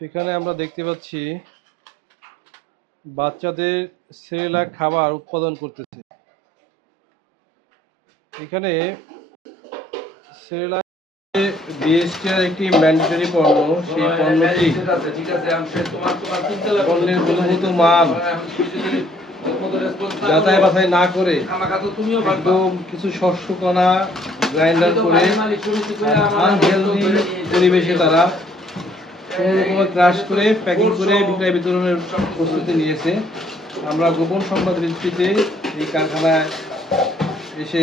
সেখানে আমরা দেখতে পাচ্ছি বাচ্চাদের সেরেলাক খাবার উৎপাদন করতেছে। এখানে সেরেলাক বিএসটিআর একটি ম্যান্ডেটরি পণ্য। সেই পণ্যটি পণ্যের গুণগত মান যাচাই বাছাই না করে একদম কিছু শস্যকণা গ্রাইন্ডার করে আনহেলদি পরিবেশে তারা কোনো রকম ক্রাশ করে প্যাকিং করে বিক্রয় বিতরণের প্রস্তুতি নিয়েছে। আমরা গোপন সংবাদ ভিত্তিতে এই কারখানায় এসে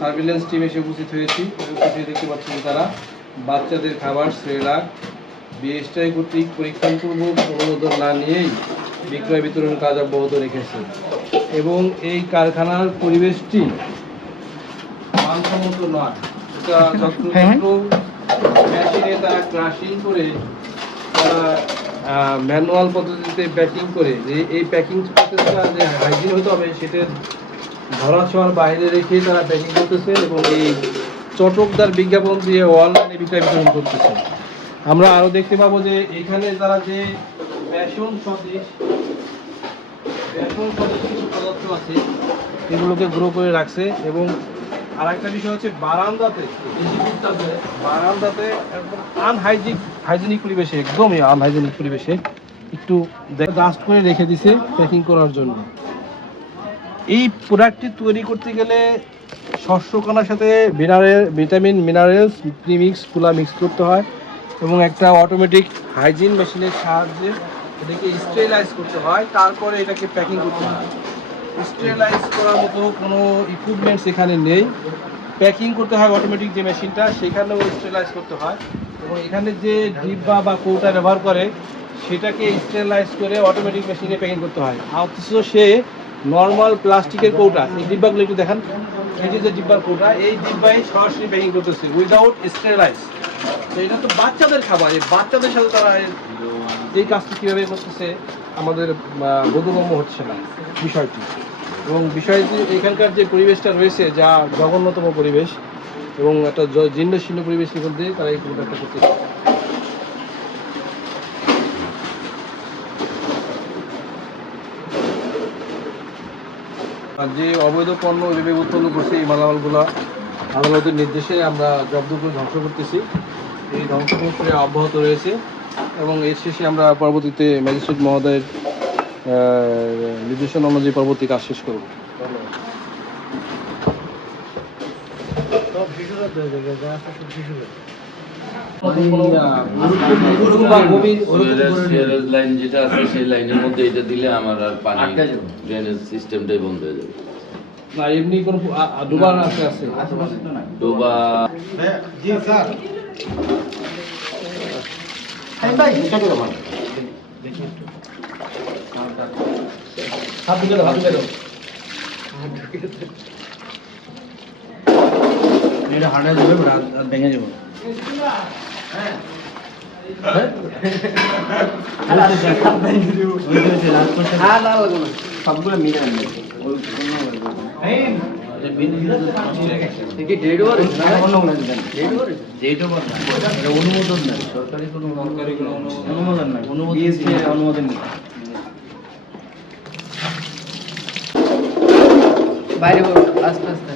সার্ভিলেন্স টিম এসে উপস্থিত হয়েছি। দেখতে পাচ্ছি যে তারা বাচ্চাদের খাবার সেরেলাক বিএসটিআই কর্তৃক পরীক্ষাপূর্বক অনুমোদন না নিয়েই বিক্রয় বিতরণ কাজ অব্যাহত রেখেছে এবং এই কারখানার পরিবেশটি মানসম্মত নয়। এটা মেশিনে তারা ক্রাশিং করে তারা ম্যানুয়াল পদ্ধতিতে প্যাকিং করে যে এই প্যাকিং প্রসেসটা যে হাইজিন হতে হবে সেটা ধরা ছোঁয়ার বাইরে রেখে তারা প্যাকিং করতেছে এবং এই চটকদার বিজ্ঞাপন দিয়ে অনলাইনে বিক্রয় বিতরণ করতেছে। আমরা আরও দেখতে পাবো যে এখানে তারা যে বেসন সদৃশ কিছু পদার্থ আছে এগুলোকে গ্রো করে রাখছে। এবং আর একটা বিষয় হচ্ছে বারান্দাতে একদম হাইজেনিক পরিবেশে, একদমই আনহাইজেনিক পরিবেশে একটু ডাস্ট করে রেখে দিছে প্যাকিং করার জন্য। এই প্রোডাক্টটি তৈরি করতে গেলে শস্যকণার সাথে ভিটামিন মিনারেলস প্রিমিক্সগুলো মিক্স করতে হয় এবং একটা অটোমেটিক হাইজিন মেশিনের সাহায্যে এটাকে স্টেরিলাইজ করতে হয়, তারপরে এটাকে প্যাকিং করতে হয়। স্টেরিলাইজ করার মতো কোনো ইকুইপমেন্টস এখানে নেই। প্যাকিং করতে হয় অটোমেটিক যে মেশিনটা, সেখানেও স্টেরিলাইজ করতে হয় এবং এখানে যে ডিব্বা বা কৌটা ব্যবহার করে সেটাকে স্টেরিলাইজ করে অটোমেটিক মেশিনে প্যাকিং করতে হয়। অথচ সে নর্মাল প্লাস্টিকের কৌটা, এই ডিব্বাগুলো একটু দেখান, এই যে ডিব্বার কৌটা, এই ডিব্বায় সরাসরি প্যাকিং করতেছে উইদাউট স্টেরিলাইজ। তো এটা তো বাচ্চাদের খাবার, এই বাচ্চাদের সাথে তারা এই কাজটি কীভাবে করতেছে আমাদের বোধগম্য হচ্ছে না বিষয়টি। এবং বিষয়টি এখানকার যে পরিবেশটা রয়েছে যা জঘন্যতম পরিবেশ এবং একটা জীর্ণশীর্ণ পরিবেশের মধ্যে তারা এই প্রোডাক্টটা করতেছে। আর যে অবৈধ পণ্য ওইভাবে উৎপন্ন করছে এই মালামালগুলো আদালতের নির্দেশে আমরা জব্দ করে ধ্বংস করতেছি। এই ধ্বংস প্রক্রিয়া অব্যাহত রয়েছে এবং এর শেষে আমরা পরবর্তীতে ম্যাজিস্ট্রেট মহোদয়ের নির্দেশনা অনুযায়ী পরবর্তী কাজ শেষ করব। লাইন যেটা আছে সেই লাইনের মধ্যে এটা দিলে আমার আর পানি ড্রেনেজ সিস্টেমটাই বন্ধ হয়ে যাবে। না এমনি কোনো ডোবা আছে ডোবা জি স্যার ভাই এটা করে আমার দেখি একটু হাত দিকে দাও এটা হাঁটা যাবে রাত ভেঙে যাবে। হ্যাঁ সবগুলো মিলে অনুমোদন নেই, সরকারি কোনো অনুমোদন নাই, অনুমোদন নেই বাইরে আস্তে আস্তে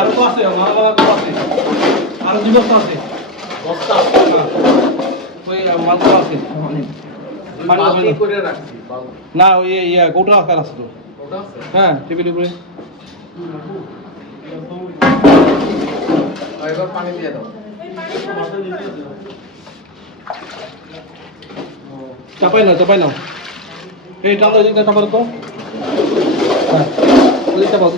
আরো তো আছে, আরো 2 বস্তা আছে, বস্তা ওই মালটা আছে করে রাখছি না, ওই কৌটা আকার আছে তো, হ্যাঁ টেবিল উপরে। এবার পানি দিয়ে দাও, চাপাই নাও এই টান দিকটা চাপার তো, হ্যাঁ চাপাও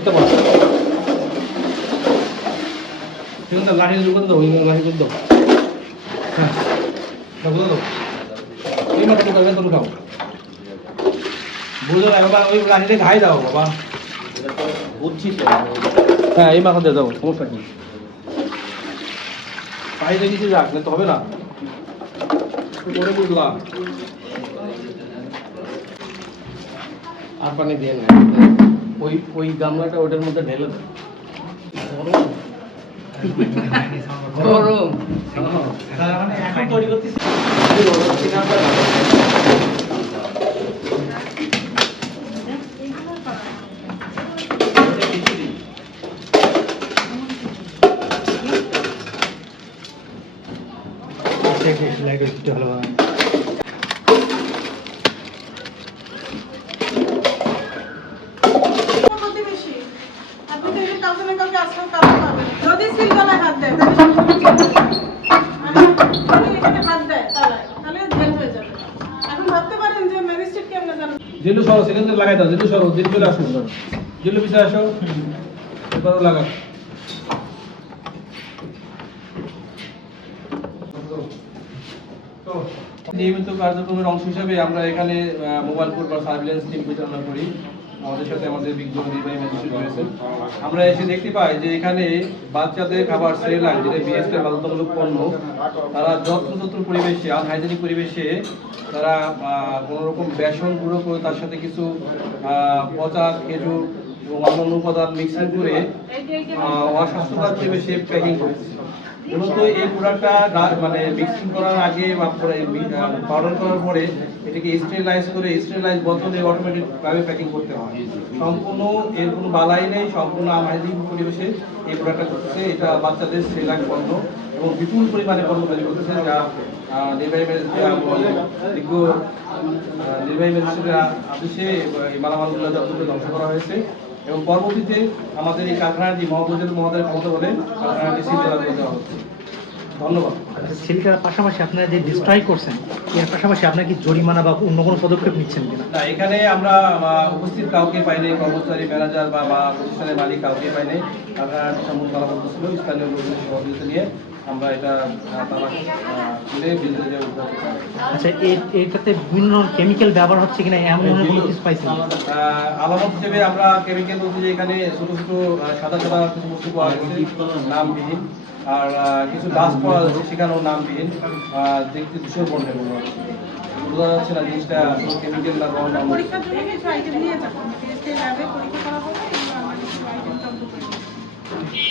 সেখানে লাঠি করে দাও, লাঠি করে দাও, হ্যাঁ বুঝে দাও এই মাথা তো খাও বুঝো একবার ওই লাঠিতে ঘাই দাও বাবা, বুঝছি তো, হ্যাঁ এই মাথা দিয়ে দাও, সমস্যা কি পাইতে কিছু রাখলে তো হবে না, পরে বুঝলাম। আর পানি দিয়ে ওই গামলাটা ওটার মধ্যে ঢেলে দাও। গরম এখন তৈরি করতেছি। প্রতিবেশী আপনি তো এই কাউকে না কাউকে আজকাল কাউকে পাবেন যদি সিলতলায় হাত দেয় তাহলে সমস্যা কি? যদি এখানে হাত দেয় তাহলে জেল হয়ে যাবে। এখন ভাবতে পারেন যে ম্যাজিস্ট্রেট কেমনে জানেন। জিল্লু সরো সিলিন্ডার লাগাই দাও, জিল্লু সরো, জিল্লু চলে আসো, জিল্লু পিছিয়ে আসো, এবারও লাগা। নিয়মিত কার্যক্রমের অংশ হিসেবে আমরা এখানে মোবাইল কোর্ট বা সার্ভিলেন্স টিম পরিচালনা করি। আমাদের সাথে আমাদের বিজ্ঞ নির্বাহী ম্যাজিস্ট্রেট রয়েছেন। আমরা এসে দেখতে পাই যে এখানে বাচ্চাদের খাবার সেরেলাক, যেটা বিএসএর বাধ্যতামূলক পণ্য, তারা যত্নতত্র পরিবেশে, আনহাইজেনিক পরিবেশে তারা কোনো রকম বেসন গুঁড়ো করে তার সাথে কিছু পচা খেজুর এবং অন্যান্য উপাদান মিক্সিং করে অস্বাস্থ্যকর পরিবেশে প্যাকিং করতেছে। মূলত এই প্রোডাক্টটা মানে মিক্সিং করার আগে বা পাউডার করার পরে এটাকে স্টেরিলাইজ করে স্টেরিলাইজ বোতলে অটোমেটিক ভাবে প্যাকিং করতে হয়। সম্পূর্ণ এর কোনো বালাই নেই, সম্পূর্ণ আনহাইজিনিক পরিবেশে এই প্রোডাক্টটা করতেছে। এটা বাচ্চাদের সেরেলাক পণ্য এবং বিপুল পরিমাণে পণ্য তৈরি করতেছে, যা নির্বাহী ম্যাজিস্ট্রেটের আদেশে এই মালামালগুলো যতটুকু ধ্বংস করা হয়েছে এবং পরবর্তীতে আমাদের এই কারখানাটি মহাপ্রযোজক মহোদয়ের ক্ষমতা বলে কারখানাটি সিল করে দেওয়া হচ্ছে। ধন্যবাদ। সিল করার পাশাপাশি আপনারা যে ডিস্ট্রয় করছেন এর পাশাপাশি আপনারা কি জরিমানা বা অন্য কোনো পদক্ষেপ নিচ্ছেন কিনা? না, এখানে আমরা উপস্থিত কাউকে পাইনি, কর্মচারী, ম্যানেজার বা প্রতিষ্ঠানের মালিক কাউকে পাইনি। কারখানাটি সম্মুখ করা করতেছিল স্থানীয় লোকদের সহযোগিতা নিয়ে আমরা এটা তারা তুলে বিদ্যুৎ উদ্ধার করতে পারি। আচ্ছা, এটাতে বিভিন্ন কেমিক্যাল ব্যবহার হচ্ছে কিনা এমন কোনো কিছু পাইছেন? আলামত হিসেবে আমরা কেমিক্যাল বলতে যে এখানে ছোট ছোট সাদা সাদা কিছু বস্তু পাওয়া গেছে নামবিহীন, আর কিছু ডাস্ট পাওয়া যাচ্ছে সেখানেও নামবিহীন, দেখতে দূষণ বর্ণের বোঝা যাচ্ছে না জিনিসটা কেমিক্যাল না। পরীক্ষার জন্য কিছু আইটেম নিয়ে যাবেন, ল্যাবে পরীক্ষা করা হবে।